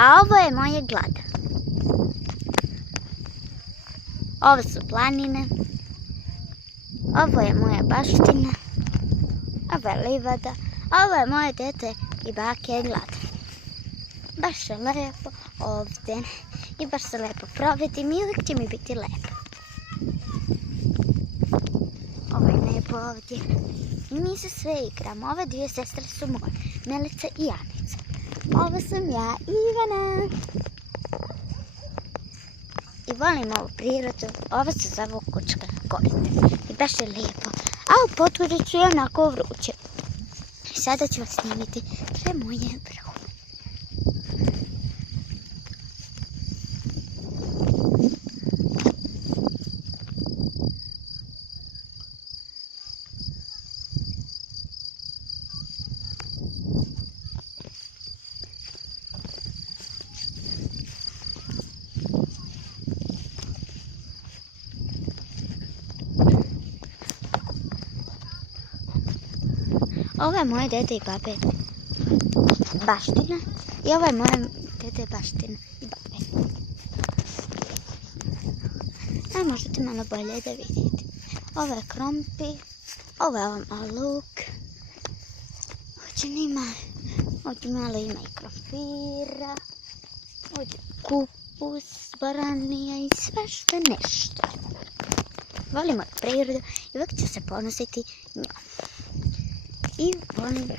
A ovo je moje glad. Ovo su planine. Ovo je moja baština. Ovo je livada. Ovo je moje dete i bake glad. Baš je lepo ovdje. I baš se lepo provedim i uvijek će mi biti lepo. Ovo je lepo ovdje. I mi se sve igramo. Ove dvije sestre su moje. Milica i Anica. Ovo sam ja, Ivana. I volim ovu prirodu. Ovo se zove kućka korite. I baš je lijepo. A u Podgorici je onako vruće. I sada ću vas snimiti sve moje vrhove. Ovo je moje dete i babe baština. I ovo je moje dete baština i babe. A možete malo bolje da vidite. Ovo je krompir. Ovo je luk. Ovdje malo ima i krompira. Ovdje kupus, baranija i sve što nešto. Volim moju prirodu i uvijek ću se ponositi njom. I volim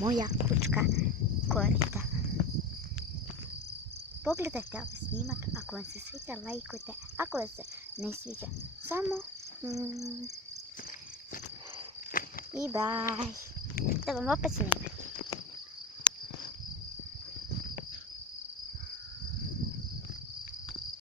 moja kućka korita. Pogledajte ovaj snimak, ako vam se sviđa, lajkujte, ako vam se ne sviđa, samo i bye. Da vam opet snimam.